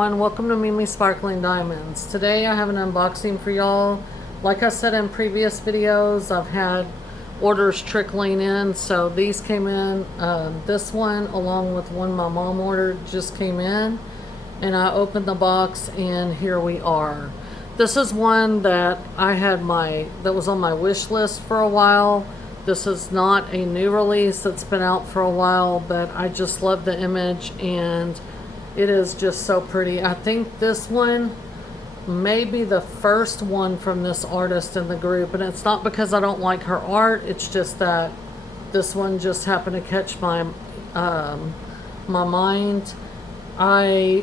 everyone, welcome to Mimi Sparkling Diamonds. Today I have an unboxing for y'all. Like I said in previous videos, I've had orders trickling in, so these came in. This one along with one my mom ordered just came in, and I opened the box and here we are. This is one that that was on my wish list for a while. This is not a new release, it's been out for a while, but I just love the image and it is just so pretty. I think this one may be the first one from this artist in the group, and it's not because I don't like her art, it's just that this one just happened to catch my my mind. I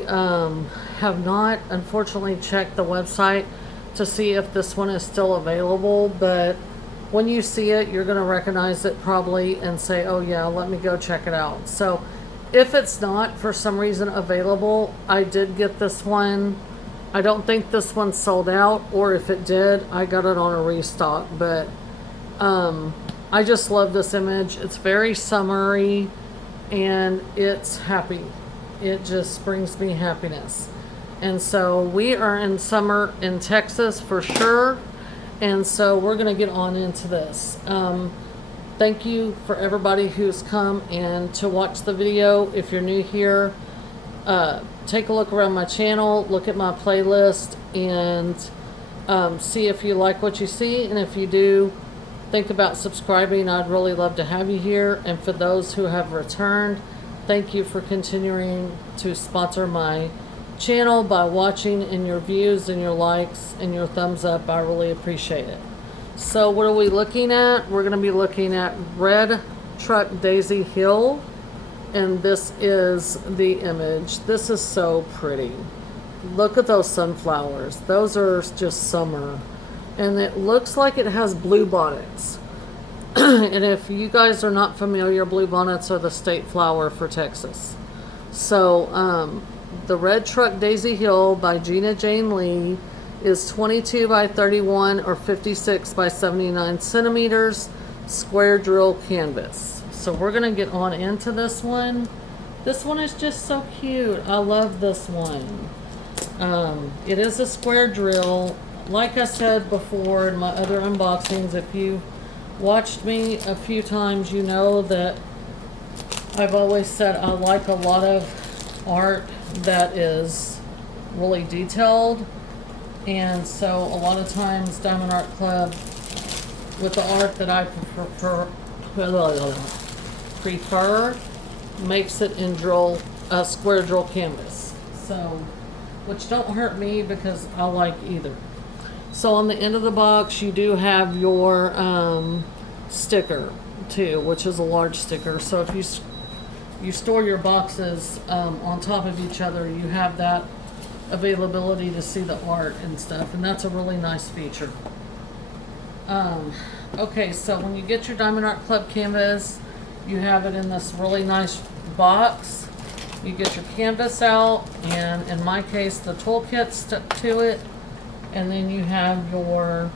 have not unfortunately checked the website to see if this one is still available, but when you see it, you're going to recognize it probably and say, oh yeah, let me go check it out. So if it's not for some reason available, I did get this one. I don't think this one sold out, or if it did, I got it on a restock. But I just love this image. It's very summery and it's happy. It just brings me happiness. And so we are in summer in Texas for sure. And so we're going to get on into this. Thank you for everybody who's come and to watch the video. If you're new here, take a look around my channel, look at my playlist, and see if you like what you see. And if you do, think about subscribing. I'd really love to have you here. And for those who have returned, thank you for continuing to sponsor my channel by watching, and your views and your likes and your thumbs up. I really appreciate it. So what are we looking at? We're going to be looking at Red Truck Daisy Hill, and this is the image. This is so pretty. Look at those sunflowers. Those are just summer, and it looks like it has blue bonnets. And if you guys are not familiar, blue bonnets are the state flower for Texas. So the Red Truck Daisy Hill by Gina Jane Lee is 22 by 31 or 56 by 79 centimeters square drill canvas. So we're going to get on into this one. This one is just so cute. I love this one. It is a square drill. Like I said before in my other unboxings, if you watched me a few times, you know that I've always said I like a lot of art that is really detailed, and so a lot of times Diamond Art Club, with the art that I prefer makes it in square drill canvas, so which don't hurt me because I like either. So on the end of the box you do have your sticker too, which is a large sticker. So if you store your boxes on top of each other, you have that availability to see the art and stuff, and that's a really nice feature. Okay, so when you get your Diamond Art Club canvas, you have it in this really nice box. You get your canvas out, and in my case the toolkit stuck to it, and then you have your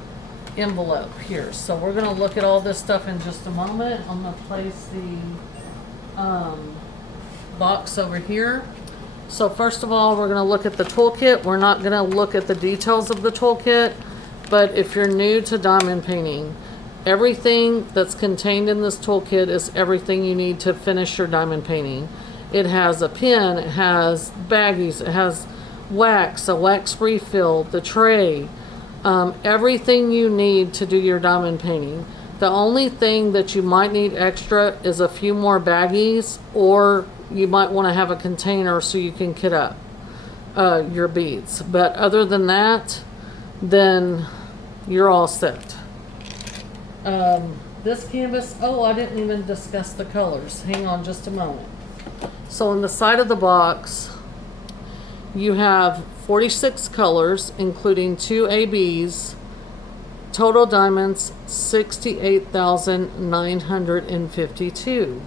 envelope here. So we're going to look at all this stuff in just a moment. I'm going to place the box over here. So first of all, we're going to look at the toolkit. We're not going to look at the details of the toolkit, but if you're new to diamond painting, everything that's contained in this toolkit is everything you need to finish your diamond painting. It has a pen, it has baggies, it has wax, a wax refill, the tray, everything you need to do your diamond painting. The only thing that you might need extra is a few more baggies, or you might want to have a container so you can kit up your beads. But other than that, then you're all set. This canvas, oh, I didn't even discuss the colors. Hang on just a moment. So on the side of the box, you have 46 colors, including 2 ABs. Total diamonds, 68,952.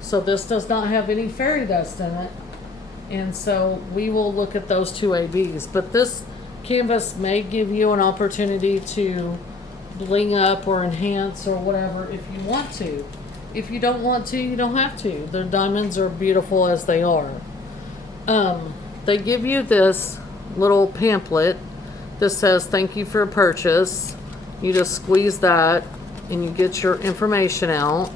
So this does not have any fairy dust in it. And so we will look at those 2 ABs. But this canvas may give you an opportunity to bling up or enhance or whatever if you want to. If you don't want to, you don't have to. The diamonds are beautiful as they are. they give you this little pamphlet that says thank you for your purchase. You just squeeze that and you get your information out.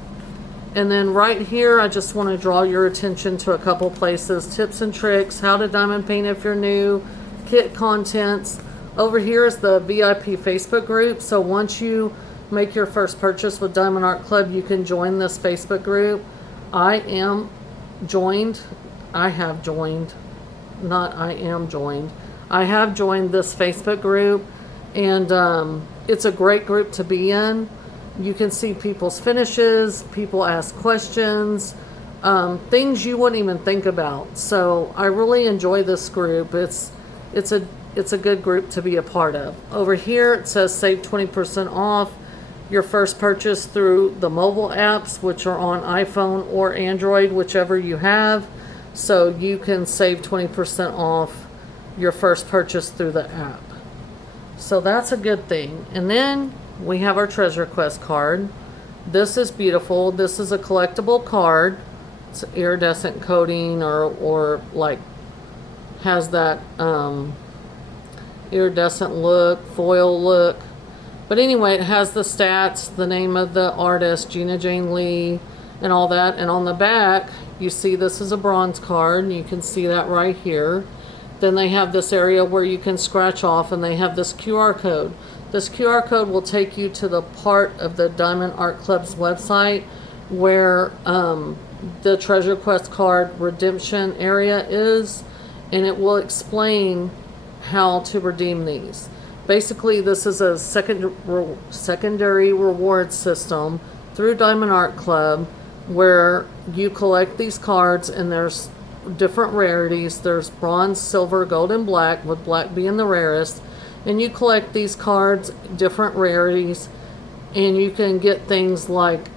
And then right here, I just want to draw your attention to a couple places. Tips and tricks, how to diamond paint if you're new, kit contents. Over here is the VIP Facebook group. So once you make your first purchase with Diamond Art Club, you can join this Facebook group. I have joined I have joined this Facebook group, and it's a great group to be in. You can see people's finishes, people ask questions, things you wouldn't even think about. So I really enjoy this group. It's a good group to be a part of. Over here it says save 20% off your first purchase through the mobile apps, which are on iPhone or Android, whichever you have. So you can save 20% off your first purchase through the app. So that's a good thing. And then we have our treasure quest card. This is beautiful. This is a collectible card. It's iridescent coating, or like has that iridescent look, foil look. But anyway, it has the stats, the name of the artist, Gina Jane Lee, and all that. And on the back, you see this is a bronze card, and you can see that right here. Then they have this area where you can scratch off, and they have this QR code. This QR code will take you to the part of the Diamond Art Club's website where the Treasure Quest card redemption area is, and it will explain how to redeem these. Basically, this is a secondary reward system through Diamond Art Club where you collect these cards, and there's different rarities. There's bronze, silver, gold, and black, with black being the rarest. And you collect these cards, different rarities, and you can get things like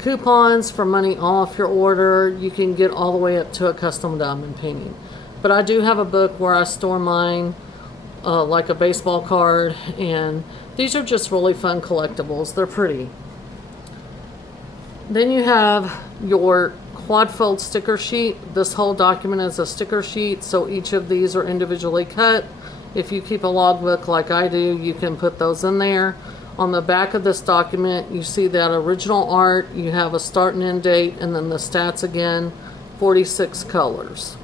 coupons for money off your order. You can get all the way up to a custom diamond painting. But I do have a book where I store mine, like a baseball card, and these are just really fun collectibles. They're pretty. Then you have your quad fold sticker sheet. This whole document is a sticker sheet, so each of these are individually cut. If you keep a logbook like I do, you can put those in there. On the back of this document, you see that original art. You have a start and end date, and then the stats again, 46 colors.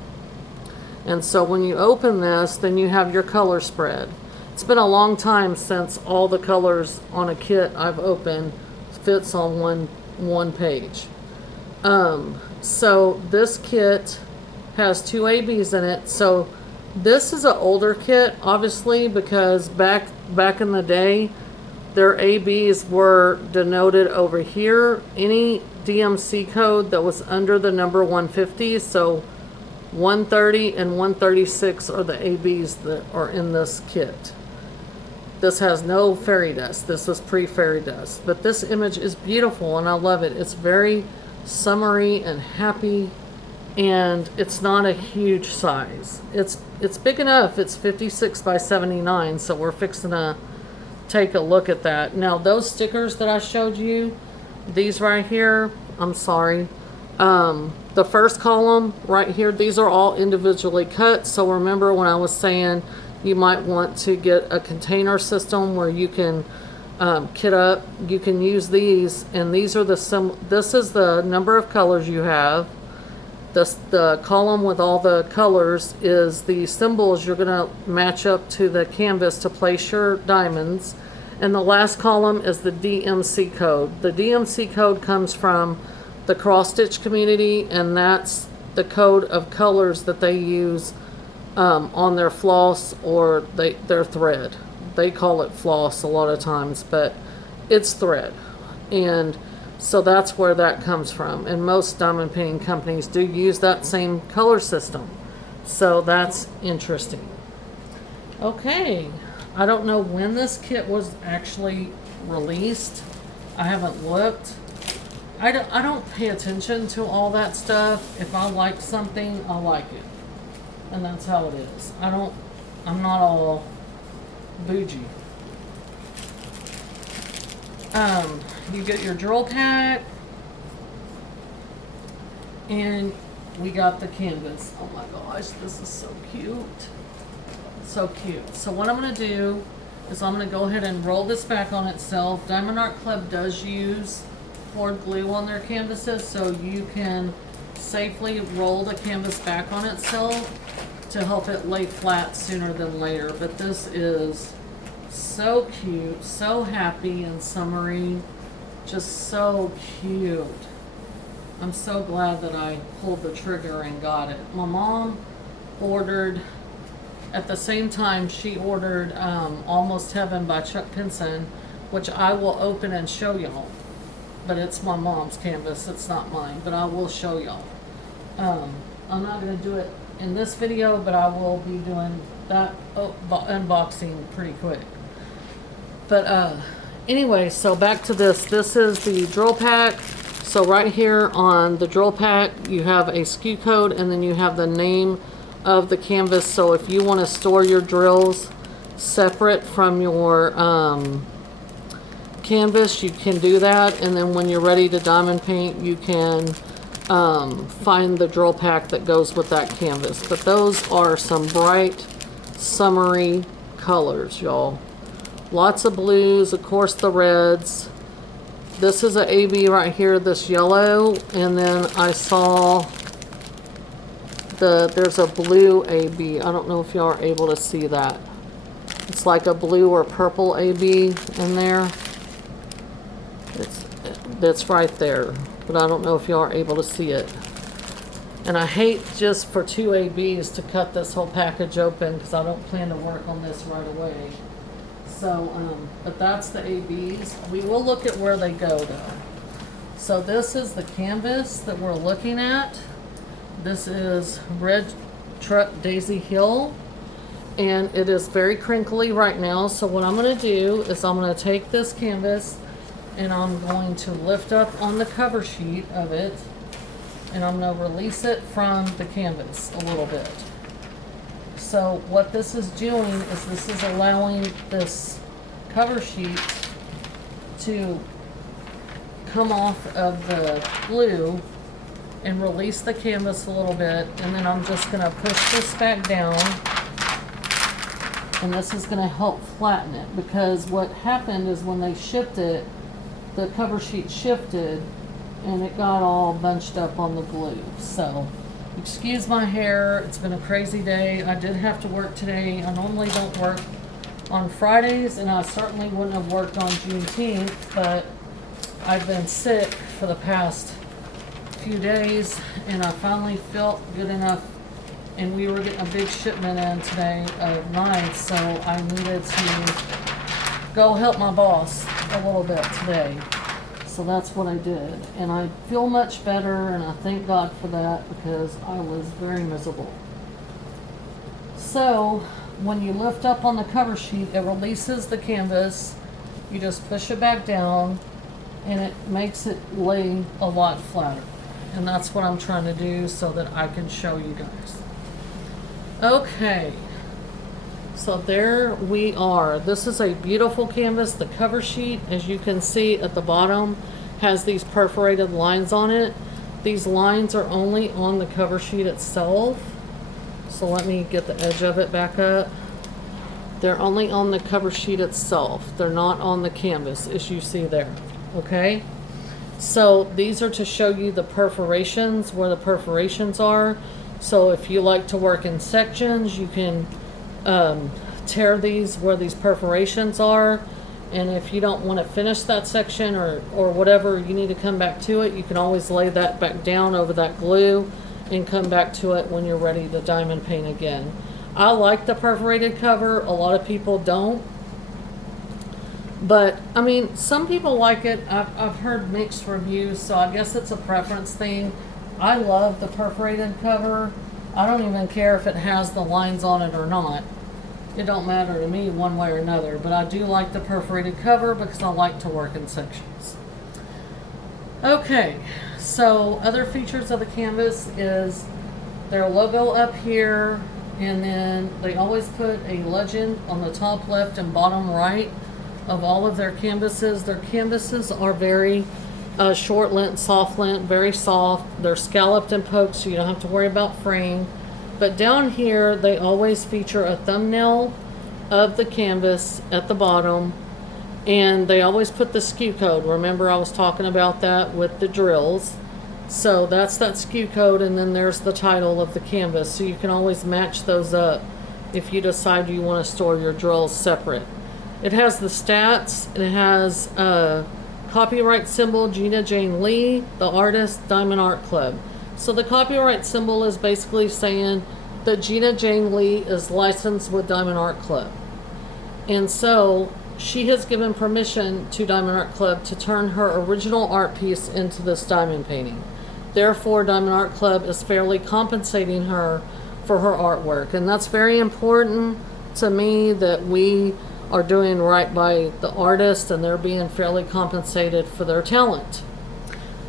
And so when you open this, then you have your color spread. It's been a long time since all the colors on a kit I've opened fits on one page. So this kit has 2 ABs in it. So this is an older kit, obviously, because back in the day, their ABs were denoted over here. Any DMC code that was under the number 150, so 130 and 136 are the ABs that are in this kit. This has no fairy dust. This was pre-fairy dust. But this image is beautiful, and I love it. It's very summery and happy, and it's not a huge size. It's big enough. It's 56 by 79, so we're fixing to take a look at that. Now, those stickers that I showed you, these right here, I'm sorry. The first column right here, these are all individually cut. So remember when I was saying you might want to get a container system where you can kit up, you can use these, and these are this is the number of colors you have. The column with all the colors is the symbols you're going to match up to the canvas to place your diamonds. And the last column is the DMC code. The DMC code comes from the cross stitch community, and that's the code of colors that they use on their floss or their thread. They call it floss a lot of times, but it's thread. And so that's where that comes from. And most diamond painting companies do use that same color system. So that's interesting. Okay, I don't know when this kit was actually released. I haven't looked. I don't pay attention to all that stuff. If I like something, I like it. And that's how it is. I'm not all bougie. You get your drill pack, and we got the canvas. Oh my gosh, this is so cute. So cute. So what I'm going to do is I'm going to go ahead and roll this back on itself. Diamond Art Club does use poured glue on their canvases, so you can safely roll the canvas back on itself to help it lay flat sooner than later. But this is so cute, so happy and summery, just so cute. I'm so glad that I pulled the trigger and got it. My mom ordered, at the same time, she ordered Almost Heaven by Chuck Pinson, which I will open and show y'all. But it's my mom's canvas, it's not mine, but I will show y'all. I'm not going to do it in this video, but I will be doing that unboxing pretty quick. But anyway, so back to this. This is the drill pack. So right here on the drill pack, you have a SKU code, and then you have the name of the canvas. So if you want to store your drills separate from your canvas, you can do that. And then when you're ready to diamond paint, you can find the drill pack that goes with that canvas. But those are some bright, summery colors, y'all. Lots of blues, of course the reds. This is an AB right here, this yellow, and then I saw there's a blue AB. I don't know if y'all are able to see that. It's like a blue or purple AB in there. That's right there, but I don't know if y'all are able to see it. And I hate just for 2 ABs to cut this whole package open, because I don't plan to work on this right away. So, but that's the ABs. We will look at where they go though. So this is the canvas that we're looking at. This is Red Truck Daisy Hill, and it is very crinkly right now. So what I'm going to do is I'm going to take this canvas and I'm going to lift up on the cover sheet of it, and I'm going to release it from the canvas a little bit. So what this is doing is this is allowing this cover sheet to come off of the glue and release the canvas a little bit, and then I'm just going to push this back down, and this is going to help flatten it, because what happened is when they shipped it, the cover sheet shifted and it got all bunched up on the glue. So excuse my hair, it's been a crazy day. I did have to work today. I normally don't work on Fridays, and I certainly wouldn't have worked on Juneteenth, but I've been sick for the past few days, and I finally felt good enough, and we were getting a big shipment in today of knives, so I needed to go help my boss a little bit today. So that's what I did, and I feel much better, and I thank God for that, because I was very miserable. So when you lift up on the cover sheet, it releases the canvas. You just push it back down, and it makes it lay a lot flatter. And that's what I'm trying to do so that I can show you guys. Okay, so there we are. This is a beautiful canvas. The cover sheet, as you can see at the bottom, has these perforated lines on it. These lines are only on the cover sheet itself. So let me get the edge of it back up. They're only on the cover sheet itself. They're not on the canvas, as you see there. Okay? So these are to show you the perforations, where the perforations are. So if you like to work in sections, you can tear these where these perforations are. And if you don't want to finish that section or whatever, you need to come back to it, you can always lay that back down over that glue and come back to it when you're ready to diamond paint again. I like the perforated cover. A lot of people don't. But, I mean, some people like it. I've heard mixed reviews, so I guess it's a preference thing. I love the perforated cover. I don't even care if it has the lines on it or not. It don't matter to me one way or another, but I do like the perforated cover because I like to work in sections. Okay, so other features of the canvas is their logo up here, and then they always put a legend on the top left and bottom right of all of their canvases. Their canvases are very short lint, soft lint, very soft. They're scalloped and poked, so you don't have to worry about fraying. But down here, they always feature a thumbnail of the canvas at the bottom, and they always put the SKU code. Remember, I was talking about that with the drills. So that's that SKU code, and then there's the title of the canvas. So you can always match those up if you decide you want to store your drills separate. It has the stats. It has a copyright symbol, Gina Jane Lee, the artist, Diamond Art Club. So the copyright symbol is basically saying that Gina Jane Lee is licensed with Diamond Art Club. And so she has given permission to Diamond Art Club to turn her original art piece into this diamond painting. Therefore, Diamond Art Club is fairly compensating her for her artwork. And that's very important to me, that we are doing right by the artist and they're being fairly compensated for their talent.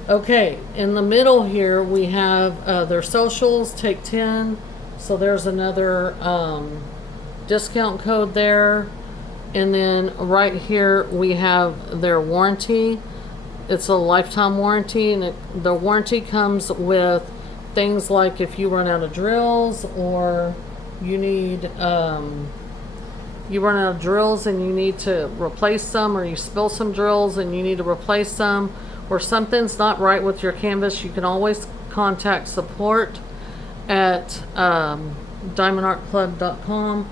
Okay, in the middle here we have their socials, take 10. So there's another discount code there. And then right here we have their warranty. It's a lifetime warranty, and the warranty comes with things like if you run out of drills, or you need you run out of drills and you need to replace them, or you spill some drills and you need to replace them, or something's not right with your canvas, you can always contact support at diamondartclub.com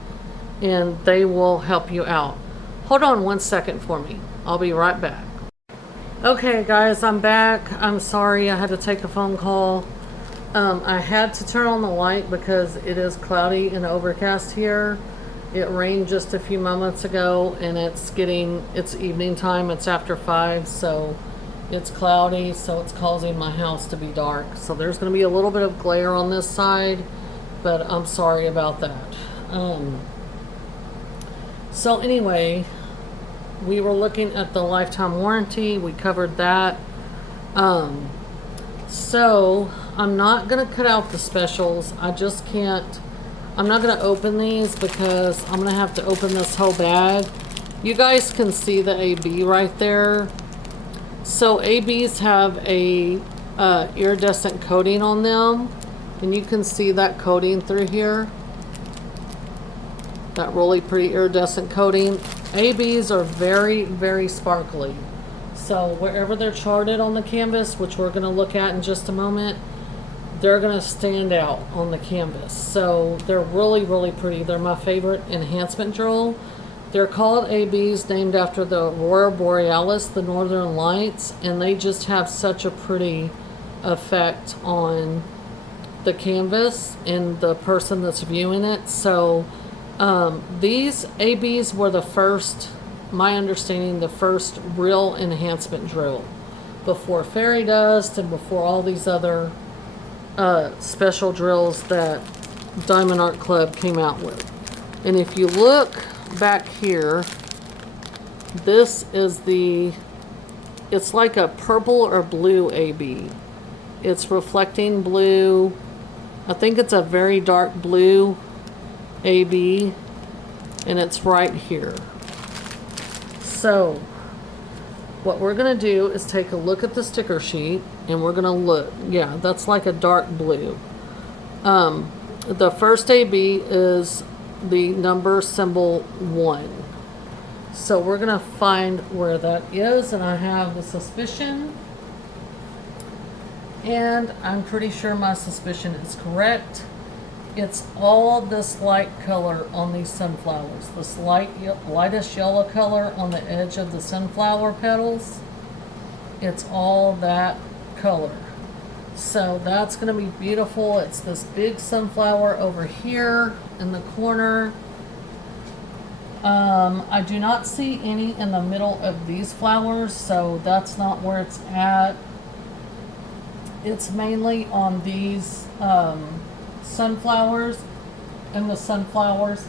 and they will help you out. Hold on 1 second for me. I'll be right back. Okay guys, I'm back. I'm sorry I had to take a phone call. I had to turn on the light because it is cloudy and overcast here. It rained just a few moments ago and it's evening time. It's after 5, so it's cloudy, so it's causing my house to be dark. So there's going to be a little bit of glare on this side, but I'm sorry about that. So anyway, we were looking at the lifetime warranty. We covered that. So I'm not going to cut out the specials. I just can't. I'm not going to open these because I'm going to have to open this whole bag. You guys can see the AB right there. So ABs have a iridescent coating on them, and you can see that coating through here. That really pretty iridescent coating. ABs are very, very sparkly. So wherever they're charted on the canvas, which we're going to look at in just a moment, they're going to stand out on the canvas. So they're really, really pretty. They're my favorite enhancement drill. They're called ABs, named after the Aurora Borealis, the Northern Lights, and they just have such a pretty effect on the canvas and the person that's viewing it. So these ABs were the first, my understanding, the first real enhancement drill before fairy dust and before all these other special drills that Diamond Art Club came out with. And if you look back here, this is it's like a purple or blue AB. It's reflecting blue. I think it's a very dark blue AB, and it's right here. So what we're going to do is take a look at the sticker sheet, and we're going to look. Yeah, that's like a dark blue. The first AB is the number symbol 1. So we're going to find where that is, and I have the suspicion, and I'm pretty sure my suspicion is correct. It's all this light color on these sunflowers. This lightest yellow color on the edge of the sunflower petals. It's all that color. So that's going to be beautiful. It's this big sunflower over here in the corner. I do not see any in the middle of these flowers, so that's not where it's at. It's mainly on these sunflowers and the sunflowers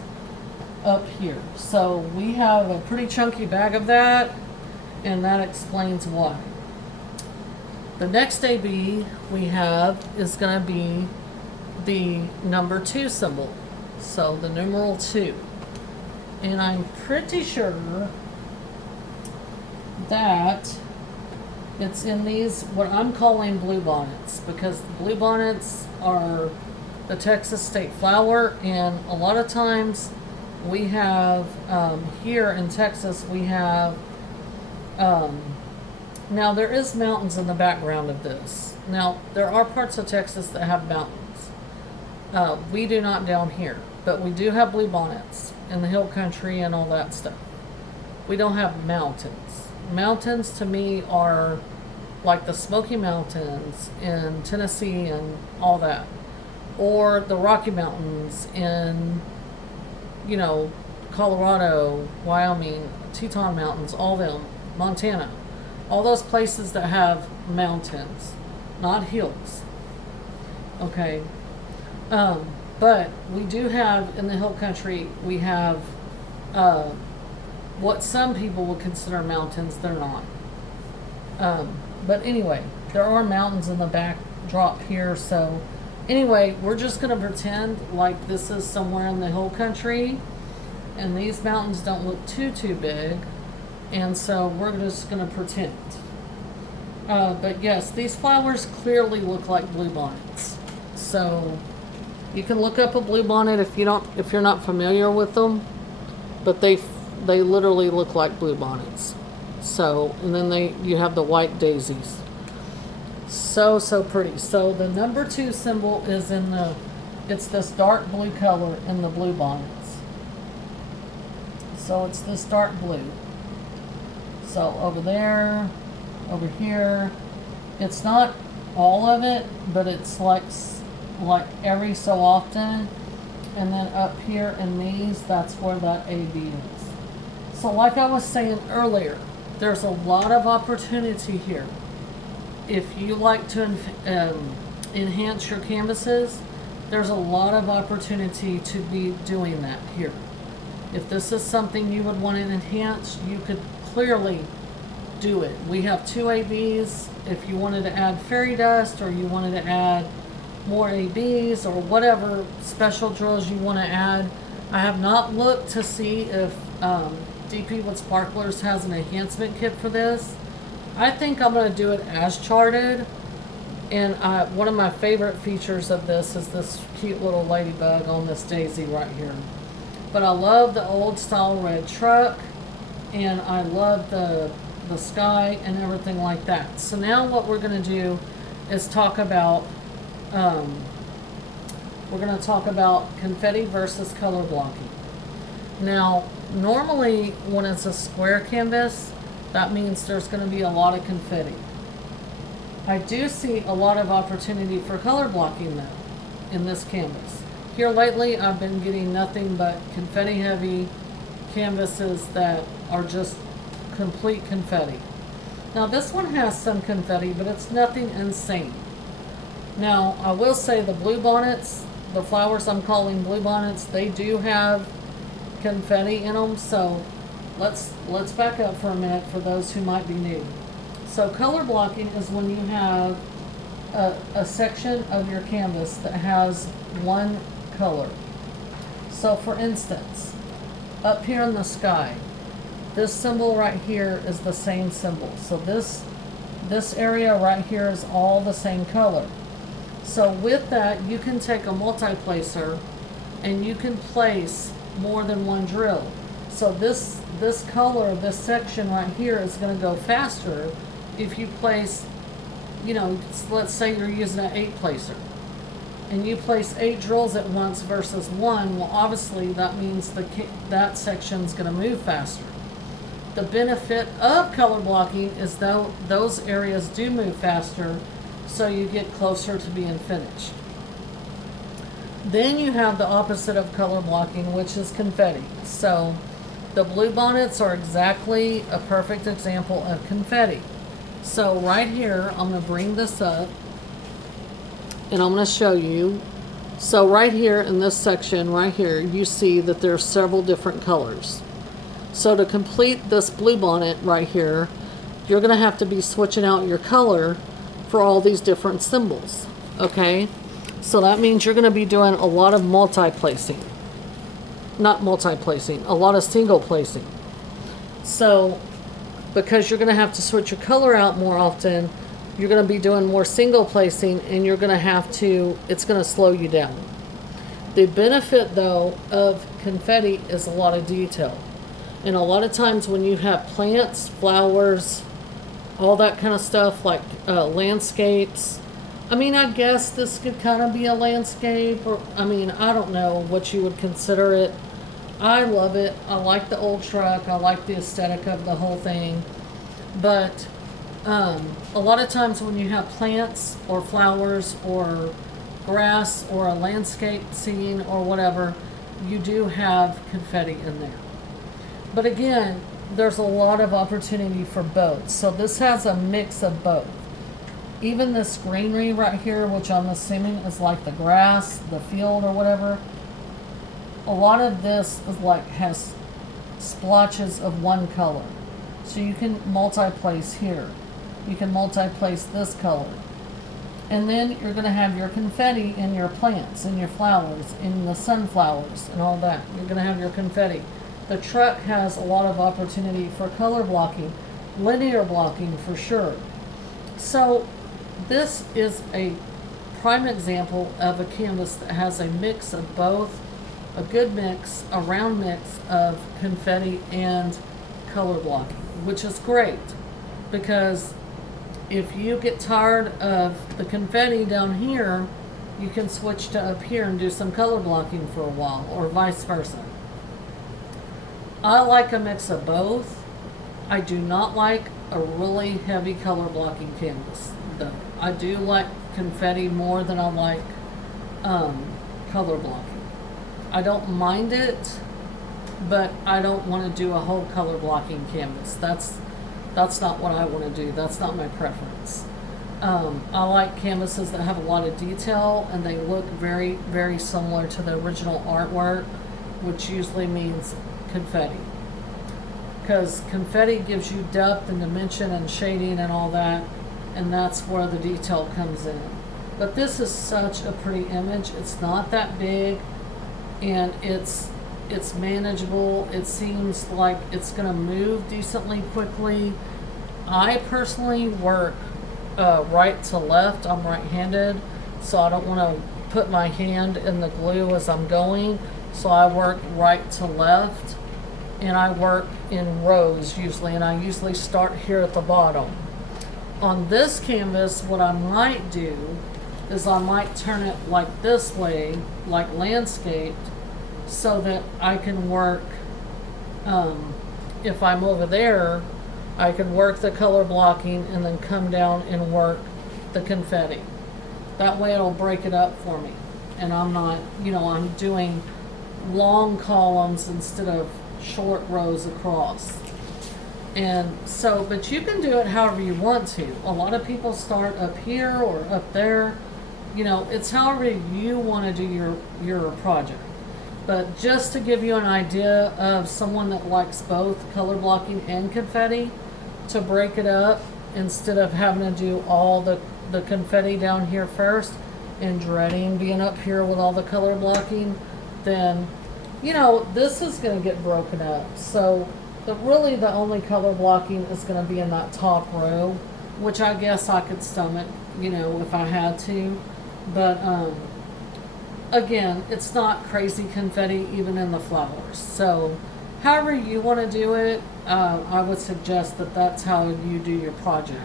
up here. So we have a pretty chunky bag of that, and that explains why. The next AB we have is going to be the number 2 symbol. So the numeral 2. And I'm pretty sure that It's in these, what I'm calling blue bonnets, because the blue bonnets are the Texas state flower, and a lot of times we have, here in Texas, we have, now there is mountains in the background of this. Now, there are parts of Texas that have mountains. We do not down here, but we do have blue bonnets in the hill country and all that stuff. We don't have mountains. Mountains to me are like the Smoky Mountains in Tennessee and all that, or the Rocky Mountains in, you know, Colorado, Wyoming, Teton Mountains, all them, Montana, all those places that have mountains, not hills. Okay, but we do have in the hill country, we have what some people would consider mountains. They're not. But anyway, there are mountains in the backdrop here. So anyway, we're just going to pretend like this is somewhere in the hill country, and these mountains don't look too big. And so we're just going to pretend. But yes, these flowers clearly look like bluebonnets. So you can look up a bluebonnet if you're not familiar with them, but they literally look like bluebonnets. So, and then you have the white daisies. So pretty. So the number 2 symbol is it's this dark blue color in the bluebonnets. So it's this dark blue. So over there, over here, it's not all of it, but it's like every so often. And then up here in these, that's where that AB is. So like I was saying earlier, there's a lot of opportunity here. If you like to enhance your canvases, there's a lot of opportunity to be doing that here. If this is something you would want to enhance, you could clearly do it. We have 2 ABs. If you wanted to add fairy dust, or you wanted to add more ABs, or whatever special drills you want to add, I have not looked to see if DP with Sparklers has an enhancement kit for this. I think I'm going to do it as charted. And one of my favorite features of this is this cute little ladybug on this daisy right here. But I love the old style red truck, and I love the sky and everything like that. So now what we're going to do is talk about confetti versus color blocking. Now, normally when it's a square canvas, that means there's going to be a lot of confetti. I do see a lot of opportunity for color blocking though in this canvas. Here lately, I've been getting nothing but confetti heavy canvases that are just complete confetti. Now this one has some confetti, but it's nothing insane. Now I will say the blue bonnets, the flowers I'm calling blue bonnets, they do have confetti in them. So let's back up for a minute for those who might be new. So color blocking is when you have a section of your canvas that has one color. So for instance, up here in the sky, this symbol right here is the same symbol. So this area right here is all the same color. So with that, you can take a multi-placer and you can place more than one drill. So this color, this section right here is going to go faster if you place, let's say you're using an 8-placer and you place 8 drills at once versus 1. Well, obviously that means that section's going to move faster. The benefit of color blocking is though those areas do move faster, so you get closer to being finished. Then you have the opposite of color blocking, which is confetti. So the blue bonnets are exactly a perfect example of confetti. So right here, I'm going to bring this up and I'm going to show you. So right here in this section right here, you see that there's several different colors. So to complete this blue bonnet right here, you're going to have to be switching out your color for all these different symbols. Okay? So that means you're going to be doing a lot of multi-placing. Not multi-placing, a lot of single placing. So because you're going to have to switch your color out more often. You're going to be doing more single placing, and you're going to have to, it's going to slow you down. The benefit, though, of confetti is a lot of detail. And a lot of times when you have plants, flowers, all that kind of stuff, like landscapes, I mean, I guess this could kind of be a landscape, or, I mean, I don't know what you would consider it. I love it. I like the old truck. I like the aesthetic of the whole thing. But a lot of times when you have plants or flowers or grass or a landscape scene or whatever, you do have confetti in there. But again, there's a lot of opportunity for both. So this has a mix of both. Even this greenery right here, which I'm assuming is like the grass, the field or whatever, a lot of this is like has splotches of one color. So you can multi-place here. You can multi-place this color. And then you're going to have your confetti in your plants, in your flowers, in the sunflowers and all that. You're going to have your confetti. The truck has a lot of opportunity for color blocking, linear blocking for sure. So this is a prime example of a canvas that has a mix of both, a good mix, a round mix of confetti and color blocking, which is great because if you get tired of the confetti down here, you can switch to up here and do some color blocking for a while, or vice versa. I like a mix of both. I do not like a really heavy color blocking canvas, though. I do like confetti more than I like color blocking. I don't mind it, but I don't want to do a whole color blocking canvas. That's not what I want to do. That's not my preference. I like canvases that have a lot of detail and they look very, very similar to the original artwork, which usually means confetti. Because confetti gives you depth and dimension and shading and all that, and that's where the detail comes in. But this is such a pretty image. It's not that big, and it's manageable. It seems like it's going to move decently quickly. I personally work right to left. I'm right-handed, so I don't want to put my hand in the glue as I'm going. So I work right to left, and I work in rows usually, and I usually start here at the bottom. On this canvas, what I might do is I might turn it like this way, like landscaped, so that I can work, if I'm over there, I can work the color blocking and then come down and work the confetti. That way it'll break it up for me. And I'm not, I'm doing long columns instead of short rows across. And so, but you can do it however you want to. A lot of people start up here or up there. It's however you want to do your project. But just to give you an idea of someone that likes both color blocking and confetti, to break it up instead of having to do all the confetti down here first and dreading being up here with all the color blocking, then, this is going to get broken up. So really the only color blocking is going to be in that top row, which I guess I could stomach, if I had to. But again, it's not crazy confetti even in the flowers. So however you want to do it, I would suggest that that's how you do your project.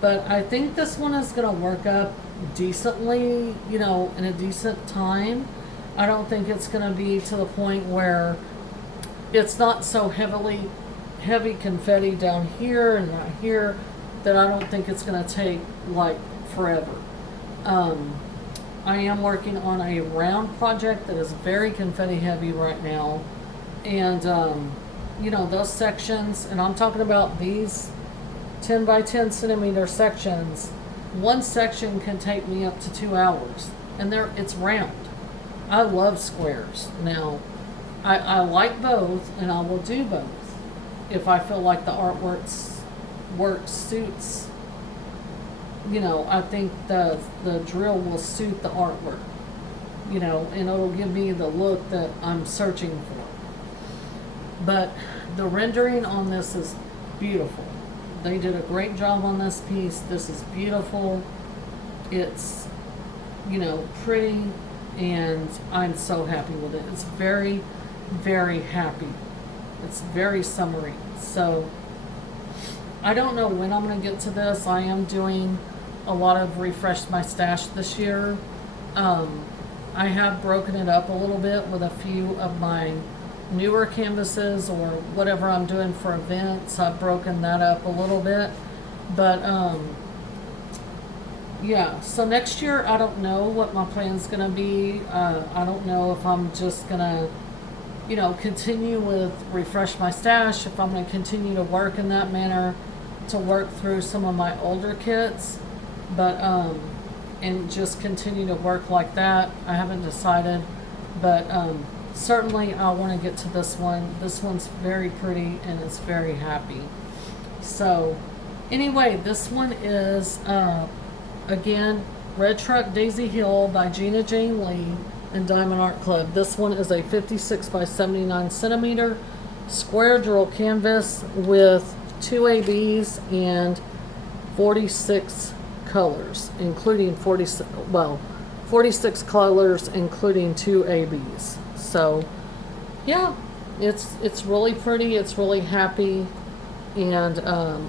But I think this one is going to work up decently, in a decent time. I don't think it's going to be to the point where it's not so heavy confetti down here and right here that I don't think it's going to take like forever. I am working on a round project that is very confetti heavy right now. And, those sections, and I'm talking about these 10 by 10 centimeter sections, one section can take me up to 2 hours. And it's round. I love squares. Now, I like both, and I will do both if I feel like the artwork suits. I think the drill will suit the artwork, and it'll give me the look that I'm searching for. But the rendering on this is beautiful. They did a great job on this piece. This is beautiful. It's, you know, pretty, and I'm so happy with it. It's very, very happy. It's very summery. So I don't know when I'm going to get to this. I am doing a lot of refresh my stash this year. I have broken it up a little bit with a few of my newer canvases or whatever I'm doing for events. I've broken that up a little bit. But yeah, so next year I don't know what my plan's going to be. I don't know if I'm just going to, you know, continue with refresh my stash, if I'm going to continue to work in that manner to work through some of my older kits, but and just continue to work like that. I haven't decided, but certainly I want to get to this one. This one's very pretty and it's very happy. So anyway, this one is again, Red Truck Daisy Hill by Gina Jane Lee and Diamond Art Club. This one is a 56 by 79 centimeter square drill canvas with 2 ABs and 46 colors, including 46 colors, including 2 ABs. So yeah, it's really pretty, it's really happy, and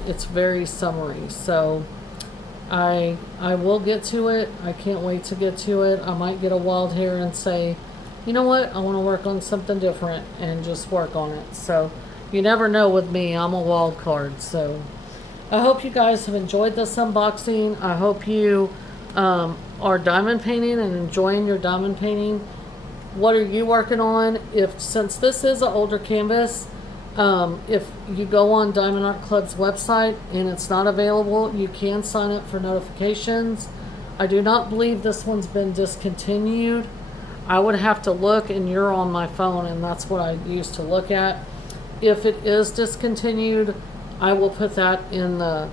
it's very summery. So I will get to it. I can't wait to get to it. I might get a wild hair and say, you know what, I want to work on something different and just work on it. So you never know with me. I'm a wild card. So I hope you guys have enjoyed this unboxing. I hope you are diamond painting and enjoying your diamond painting. What are you working on? Since this is an older canvas, if you go on Diamond Art Club's website and it's not available, you can sign up for notifications. I do not believe this one's been discontinued. I would have to look, and you're on my phone, and that's what I use to look at. If it is discontinued, I will put that in the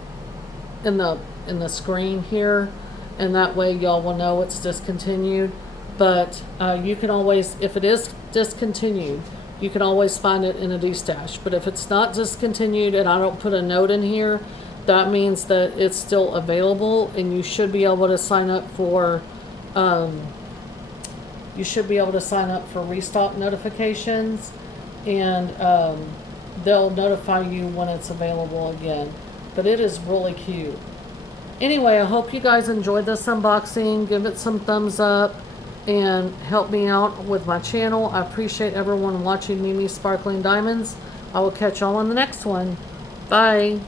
screen here, and that way y'all will know it's discontinued. But you can always, if it is discontinued, you can always find it in a D-stash. But if it's not discontinued and I don't put a note in here, that means that it's still available, and you should be able to sign up for restock notifications, and they'll notify you when it's available again. But it is really cute. Anyway, I hope you guys enjoyed this unboxing. Give it some thumbs up and help me out with my channel. I appreciate everyone watching Mimi Sparkling Diamonds. I will catch y'all on the next one. Bye.